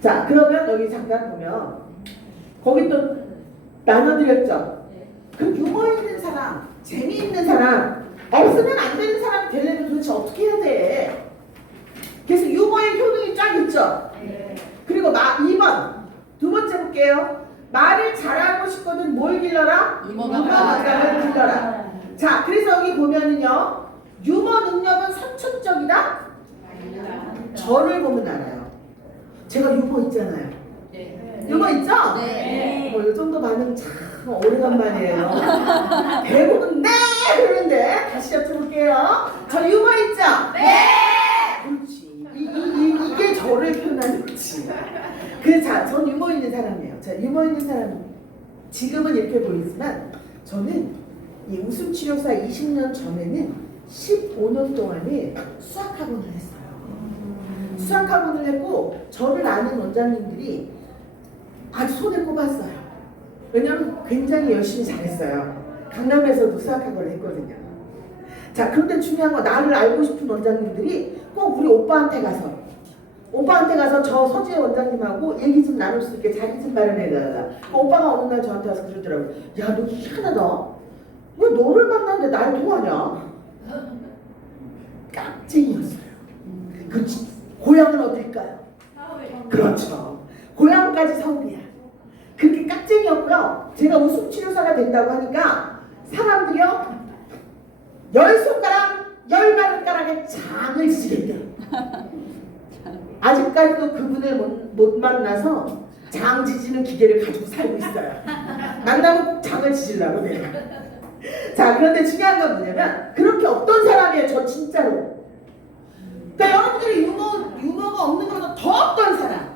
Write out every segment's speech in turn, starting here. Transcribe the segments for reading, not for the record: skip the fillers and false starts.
자, 그러면 여기 잠깐 보면 거기 또 나눠드렸죠. 그 유머 있는 사람, 재미있는 사람, 없으면 안 되는 사람이 되려면 도대체 어떻게 해야 돼? 그래서 유머의 효능이 쫙 있죠. 그리고 2번 두 번째 볼게요. 말을 잘하고 싶거든 뭘 길러라? 유머 감각을 길러라. 자, 그래서 여기 보면은요, 유머 능력은 선천적이다? 저를 보면 알아요. 제가 유머 있잖아요. 유머 있죠? 네. 이 정도 반응 참 오래간만이에요. 대부분 네! 그러는데 다시 여쭤볼게요. 저 유머 있죠? 네! 그렇지. 이게 저를 표현하는 거지. 자, 전 유머 있는 사람이에요. 자, 유머 있는 사람. 지금은 이렇게 보이지만 저는 이 웃음치료사 20년 전에는 15년 동안에 수학학원을 했어요. 수학학원을 했고 저를 아는 원장님들이 아주 손에 꼽았어요. 왜냐면 굉장히 열심히 잘했어요. 강남에서도 수학학원을 했거든요. 자, 그런데 중요한 건 나를 알고 싶은 원장님들이 꼭 우리 오빠한테 가서 저 서지혜 원장님하고 얘기 좀 나눌 수 있게 자기 좀 마련해달라. 오빠가 어느 날 저한테 와서 그러더라고요. 야, 너 희한하다. 왜 너를 만났는데 날 통하냐? 깍쟁이였어요. 그렇지. 고향은 어딜까요? 그렇죠. 고향까지 서울이야. 그렇게 깍쟁이였고요. 제가 웃음치료사가 된다고 하니까 사람들이요 10손가락 10발가락에 장을 지겠대요. 아직까지도 그분을 못 만나서 장 지지는 기계를 가지고 살고 있어요. 만나면 꼭 장을 지지려고 내가. 자, 그런데 중요한 건 뭐냐면 그렇게 없던 사람이에요. 저 진짜로. 그러니까 여러분들이 유머가 없는 것보다 더 없던 사람.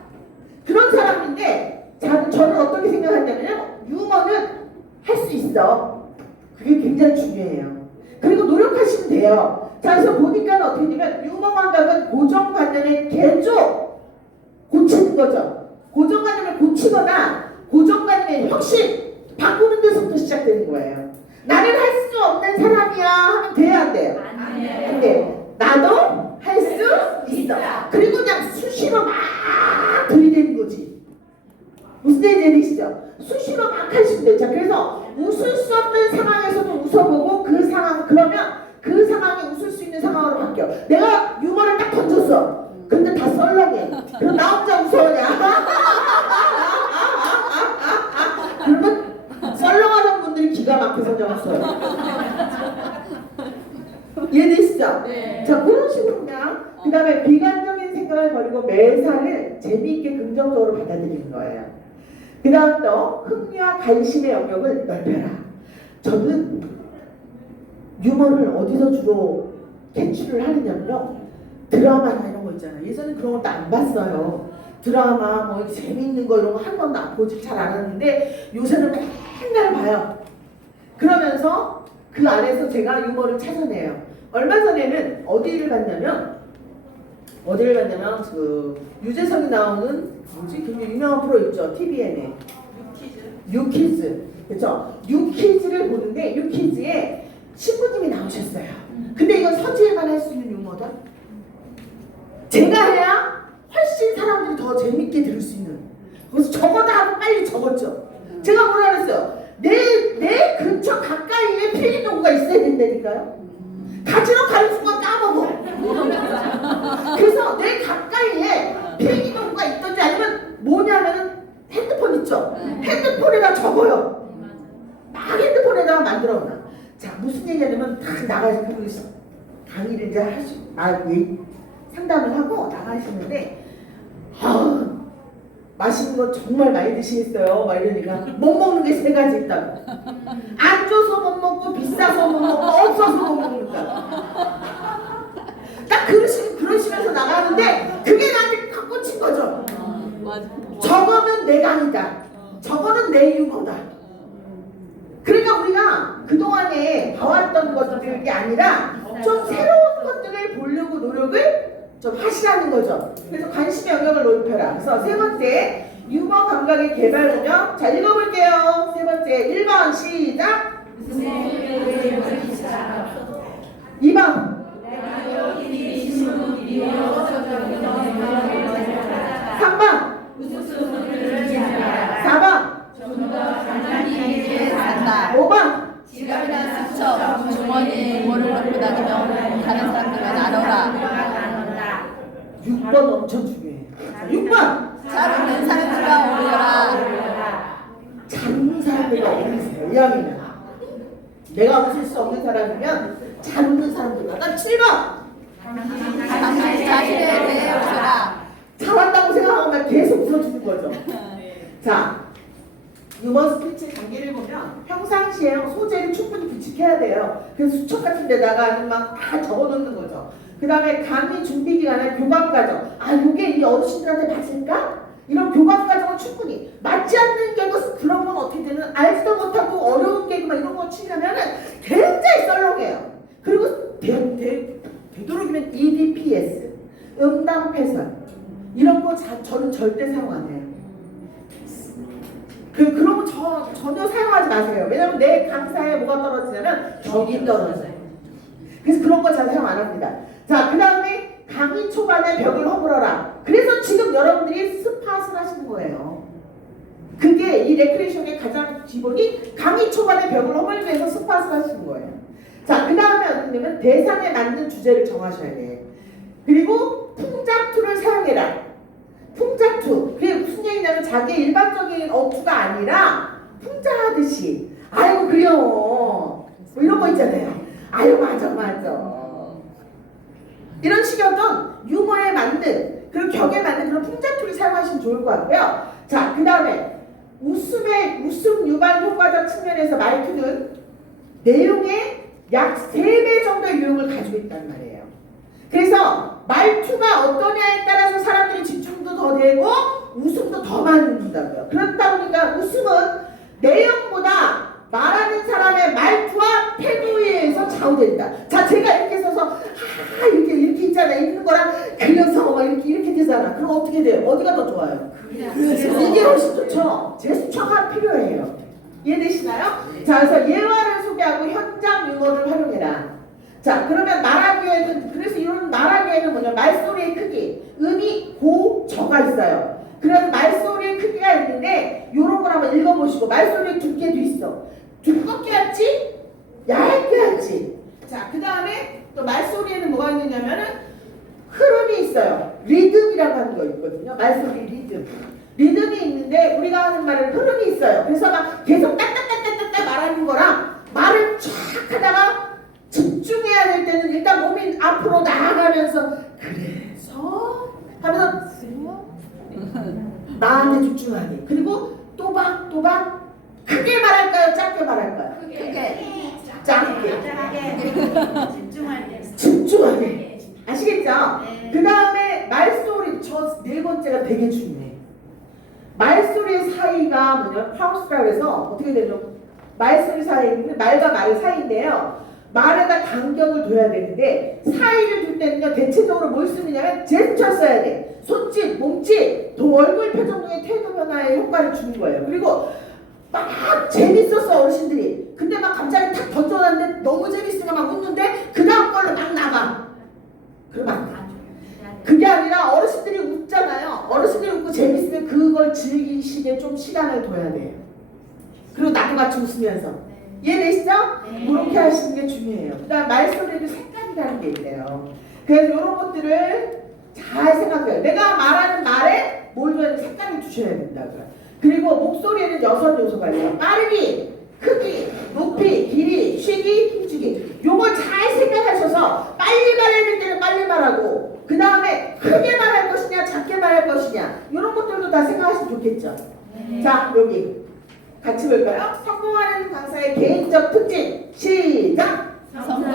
그런 사람인데 저는 어떻게 생각하냐면요. 유머는 할 수 있어. 그게 굉장히 중요해요. 그리고 노력하시면 돼요. 자, 그래서 보니까 어떻게 되면 유머 감각은 고정관념의 개조 고치는 거죠. 고정관념을 고치거나 고정관념의 혁신 바꾸는 데서부터 시작되는 거예요. 나는 할 수 없는 사람이야 하면 돼야 안 돼요? 안 돼. 나도 할 수 있어. 그리고 그냥 수시로 막 들이대는 거지. 무슨 얘기인지 알으시죠? 수시로 막 하시면 돼요. 자, 그래서 웃을 수 없는 상황에서도 웃어보고 그러면 그 상황이 웃을 수 있는 상황으로 바뀌어. 내가 유머를 딱 던졌어. 근데 다 썰렁해. 그럼 나 혼자 웃어냐? 그러면 썰렁하는 분들이 기가 막혀서 잡았어요. 이해되시죠? 네. 자, 그런 식으로 그냥 그 다음에 비관적인 생각을 버리고 매사를 재미있게 긍정적으로 받아들이는 거예요. 그 다음 또 흥미와 관심의 영역을 넓혀라. 저는 유머를 어디서 주로 캐치를 하느냐면요. 드라마나 이런 거 있잖아요. 예전에 그런 것도 안 봤어요. 드라마 뭐 재미있는 거 이런 거 한 번도 보지 잘 안 하는데 요새는 맨날 봐요. 그러면서 그 안에서 제가 유머를 찾아내요. 얼마 전에는 어디를 봤냐면 그 유재석이 나오는 굉장히 유명한 프로 있죠. TVN에 유키즈. 그렇죠? 유키즈를 보는데 유키즈에 신부님이 나오셨어요. 근데 이건 서지혜만 할 수 있는 유머다. 제가 해야 훨씬 사람들이 더 재밌게 들을 수 있는. 그래서 적어다 하고 빨리 적었죠. 제가 뭐라 그랬어요? 내 근처 가까이에 필기 도구가 있어야 된다니까요. 가지러 가는 순간 까먹어. 그래서 내 가까이에 필기 도구가 있던지 아니면 뭐냐면은 핸드폰 있죠. 핸드폰에다 적어요. 막 핸드폰에다가 만들어놔. 자, 무슨 얘기냐면 딱 나가서 강의를 이제 상담을 하고 나가시는데 맛있는 거 정말 많이 드시겠어요? 막 이러니까 못 먹는 게 3가지 있다고. 안 줘서 못 먹고 비싸서 못 먹고 없어서 못 먹는다. 딱 그러시면서 나가는데 그게 나한테 확 꽂힌 거죠. 저거는 내 강의다. 저거는 내 유머다. 그러니까 우리가 그동안에 봐왔던 것들이 아니라 좀 새로운 것들을 보려고 노력을 좀 하시라는 거죠. 그래서 관심의 영역을 넓혀라. 그래서 3번째 유머 감각의 개발 운영. 자, 읽어볼게요. 3번째 1번 시작. 2번 3번 웃음을 지나라. 4번 좀더 장난기게 산다. 5번 지갑이나 수첩, 주머니에 뭐를 넣고 다니며 다른 사람들과 나눠라. 6번 엄청 중요해. 6번 잘 웃는 사람들과 어울려라. 잘 웃는 사람들과 어울리세요. 이왕이면 내가 웃을 수 없는 사람이면 잘 웃는 사람들과. 난 7번 당신 자신에 대해 웃어라. 잘한다고 생각하면 계속 웃어주는 거죠. 자, 유머 스피치 단계를 보면 평상시에 소재를 충분히 구축해야 돼요. 그래서 수첩 같은 데다가 막 다 적어놓는 거죠. 그 다음에 강의 준비 기간에 교감 과정. 아, 이게 이 어르신들한테 맞을까? 이런 교감 과정은 충분히 맞지 않는 개그 그런 건 어떻게 되는 알지도 못하고 어려운 개그 막 이런 거 치려면은 굉장히 썰렁해요. 그리고 되도록이면 EDPS, 응답 패선 이런 거 저는 절대 사용 안 해요. 그런 거 전혀 사용하지 마세요. 왜냐면 내 강사에 뭐가 떨어지냐면 격이 떨어져요. 그래서 그런 거 잘 사용 안 합니다. 자, 그 다음에 강의 초반에 벽을 허물어라. 그래서 지금 여러분들이 스팟을 하시는 거예요. 그게 이 레크레이션의 가장 기본이 강의 초반에 벽을 허물기 위해서 스팟을 하시는 거예요. 자, 그 다음에 어떻게 되면 대상에 맞는 주제를 정하셔야 돼. 그리고 풍작투를 사용해라. 풍작투. 그게 무슨 얘기냐면 자기 일반적인 어투가 아니라 풍자하듯이. 아이고 그래요. 뭐 이런 거 있잖아요. 아유 맞아. 이런 식의 어떤 유머에 맞는 그리고 격에 맞는 그런 풍작투를 사용하시면 좋을 것 같고요. 자, 그 다음에 웃음 유발 효과적 측면에서 말투는 내용의 약 3배 정도의 유형을 가지고 있단 말이에요. 그래서 말투가 어떠냐에 따라서 사람들이 집중도 더 되고 웃음도 더 많이 웃는다고요. 그렇다 보니까 웃음은 내용보다 말하는 사람의 말투와 태도에 의해서 좌우된다. 자, 제가 이렇게 서서 이렇게 있잖아. 읽는 거랑 그려서 막 이렇게 되잖아. 그럼 어떻게 돼요? 어디가 더 좋아요? 이게 훨씬 좋죠. 제스처가 필요해요. 이해되시나요? 자, 그래서 예화를 소개하고 현장 유머를 활용해라. 자, 그러면 말하기에는, 그래서 이런 말하기에는 뭐냐, 말소리의 크기, 음이 고, 저가 있어요. 그래서 말소리의 크기가 있는데 요런 걸 한번 읽어보시고 말소리의 두께도 있어. 두껍게 할지 얇게 할지. 자, 그 다음에 또 말소리에는 뭐가 있느냐면은 흐름이 있어요. 리듬이라고 하는 거 있거든요. 말소리 리듬. 리듬이 있는데 우리가 하는 말은 흐름이 있어요. 그래서 막 계속 따따따따따 말하는 거랑 말을 쫙 하다가 집중해야 될 때는 일단 몸이 앞으로 나아가면서 그래서 하면서 나한테 집중하기. 그리고 또박또박 크게 말할까요? 작게 말할까요? 크게. 작게. 집중하게. 아시겠죠? 네. 그 다음에 말소리, 저 네 번째가 되게 중요해. 말소리의 사이가 뭐냐, 파우스라고 해서 어떻게 되죠? 말소리 사이는 말과 말 사이인데요. 말에다 간격을 둬야 되는데 사이를 둘 때는요, 대체적으로 뭘 쓰느냐면 제스처 써야 돼. 손짓, 몸짓, 또 얼굴 표정 등의 태도 변화에 효과를 주는 거예요. 그리고 막 재밌었어 어르신들이. 근데 막 갑자기 탁 던져놨는데 너무 재밌으니까 막 웃는데 그 다음 걸로 막 나가. 그러면 안 돼. 그게 아니라 어르신들이 웃잖아요. 어르신들이 웃고 재밌으면 그걸 즐기시게 좀 시간을 둬야 돼요. 그리고 나도 같이 웃으면서. 이해되시죠? 네. 그렇게 하시는 게 중요해요. 그 다음 말소리도 색깔이라는 게 있대요. 그래서 이런 것들을 잘 생각해요. 내가 말하는 말에 뭘 줘야 색깔을 주셔야 된다고요. 그리고 목소리에는 6 요소가 있어요. 빠르기, 크기, 높이, 길이, 쉬기, 힘주기. 요걸 잘 생각하셔서 빨리 말해야 될 때는 빨리 말하고 그 다음에 크게 말할 것이냐 작게 말할 것이냐 이런 것들도 다 생각하시면 좋겠죠. 자, 여기 같이 볼까요? 성공하는 강사의 개인적 특징 시작! 성격,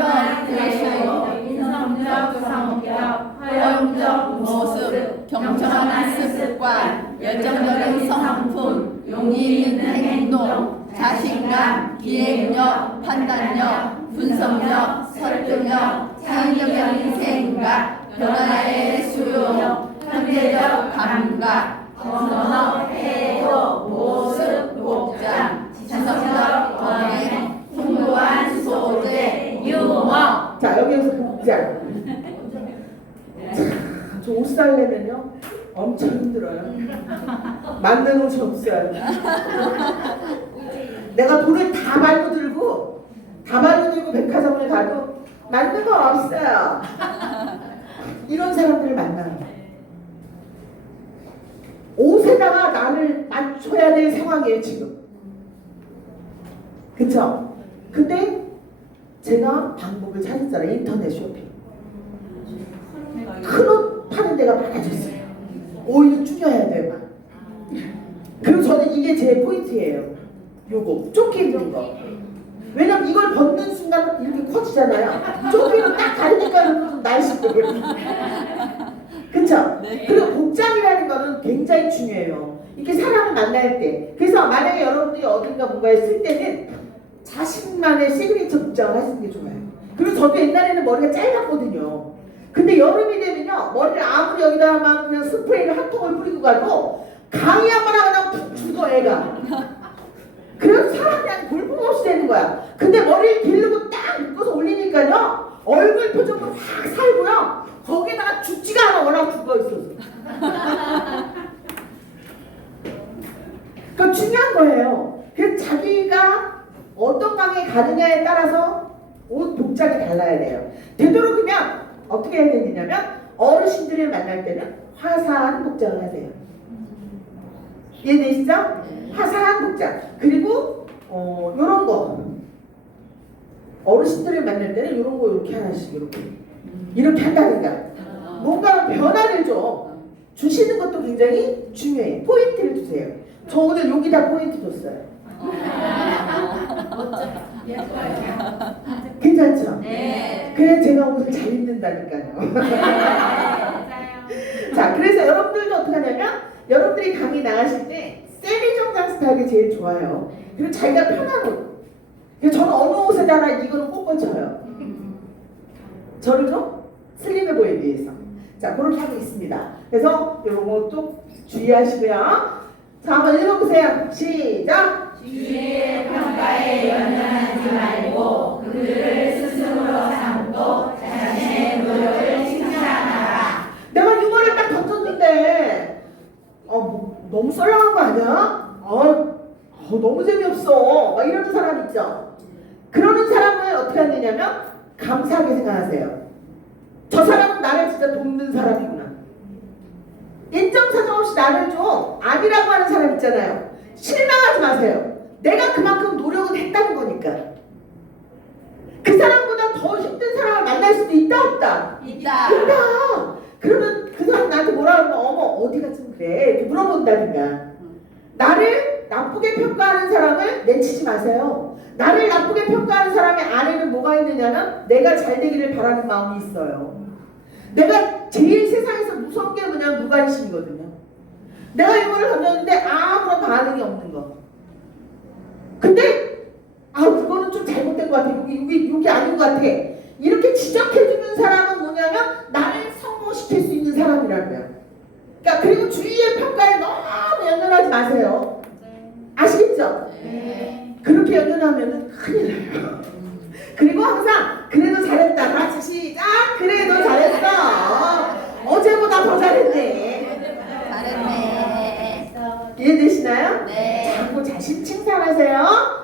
인성적, 성격, 활용적 모습, 경청하는 습관, 열정적인 성품, 용기 있는 행동, 자신감, 기획력, 판단력, 분석력, 설득력, 창의적인 생각, 변화의 수용, 현재적 감각, 언어, 태도, 모습, 복장, 지성적 언행, 풍부한 소재, 유머. 자, 여기에서 복장. 저 옷 살려면요 엄청 힘들어요. 맞는 옷이 없어요. 내가 돈을 다 말고 들고 백화점을 가도 맞는 거 없어요. 이런 사람들을 만나요. 옷에다가 나를 맞춰야 될 상황이에요 지금. 그쵸? 근데 제가 방법을 찾았잖아요. 인터넷 쇼핑. 큰 옷 파는 데가 많아졌어요. 오히려 줄여야 돼 막. 그리고 저는 이게 제 포인트예요. 요거 조끼 입는 거. 왜냐면 이걸 벗는 순간 이렇게 커지잖아요. 조끼로 딱 가리니까 좀 날씬해. 그쵸? 네. 그리고 복장이라는 거는 굉장히 중요해요. 이렇게 사람을 만날 때. 그래서 만약에 여러분들이 어딘가 뭔가에 쓸 때는 자신만의 시그니처 복장을 하시는 게 좋아요. 그리고 저도 옛날에는 머리가 짧았거든요. 근데 여름이 되면요, 머리를 아무리 여기다가 그냥 스프레이를 한 통을 뿌리고 가도 강의 한번 하고 푹 죽어 애가. 그래서 사람이 그냥 볼품없이 되는 거야. 근데 머리를 기르고 딱 묶어서 올리니까요, 얼굴 표정도 확 살고요, 거기다가 죽지가 않아. 워낙 죽어 있어서. 그러니까 중요한 거예요. 그래서 자기가 어떤 방에 가느냐에 따라서 옷 복장이 달라야 돼요. 되도록이면 어떻게 해야 되느냐면 어르신들을 만날 때는 화사한 복장을 하세요. 이해되시죠? 화사한 복장. 그리고 요런 거 어르신들을 만날 때는 요런 거 이렇게 하나씩 이렇게 한다든가 뭔가 변화를 좀 주시는 것도 굉장히 중요해요. 포인트를 주세요. 저 오늘 여기다 포인트 줬어요. 괜찮죠? 네. 그래 제가 옷을 잘 입는다니까요. 자, 그래서 여러분들도 어떻게 하냐면 여러분들이 강의 나가실 때 세미정장 스타일이 제일 좋아요. 그리고 자기가 편한 옷. 그래서 저는 어느 옷에다가 이거는 꼭 걸쳐요. 저를 좀 슬림해 보이기 위해서. 자, 그렇게 하고 있습니다. 그래서 이런 것도 주의하시고요. 자, 한번 읽어보세요. 시작! 주위의 평가에 연연하지 말고 그들을 스승으로 삼고 자신의 노력을 칭찬하라. 내가 유머를 딱 던졌는데 너무 썰렁한 거 아니야? 너무 재미없어. 막 이러는 사람 있죠? 그러는 사람을 어떻게 하느냐면 감사하게 생각하세요. 저 사람은 나를 진짜 돕는 사람이구나. 인정사정 없이 나를 좀 아니라고 하는 사람 있잖아요. 실망하지 마세요. 내가 그만큼 노력은 했다는 거니까. 그 사람보다 더 힘든 사람을 만날 수도 있다 없다? 있다. 있다. 그러면 그 사람 나한테 뭐라 그러면 어머 어디가 좀 그래 이렇게 물어본다든가. 나를 나쁘게 평가하는 사람을 내치지 마세요. 나를 나쁘게 평가하는 사람의 안에는 뭐가 있느냐면 내가 잘 되기를 바라는 마음이 있어요. 내가 제일 세상에서 무서운 게 뭐냐면 무관심이거든요. 내가 이거를 던졌는데 아무런 반응이 없는 거. 근데 그거는 좀 잘못된 것 같아. 여기 아닌 것 같아. 이렇게 지적해주는 사람은 뭐냐면 나를 성공시킬 수 있는 사람이라는 거야. 그러니까 그리고 주위의 평가에 너무 연연하지 마세요. 아시겠죠? 네. 그렇게 연연하면 큰일 나요. 그리고 항상 그래도 잘했다. 같이 시작. 그래도 잘했어. 어제보다 더 잘했네. 잘했네. 이해되시나요? 네. 자꾸 자신 칭찬하세요.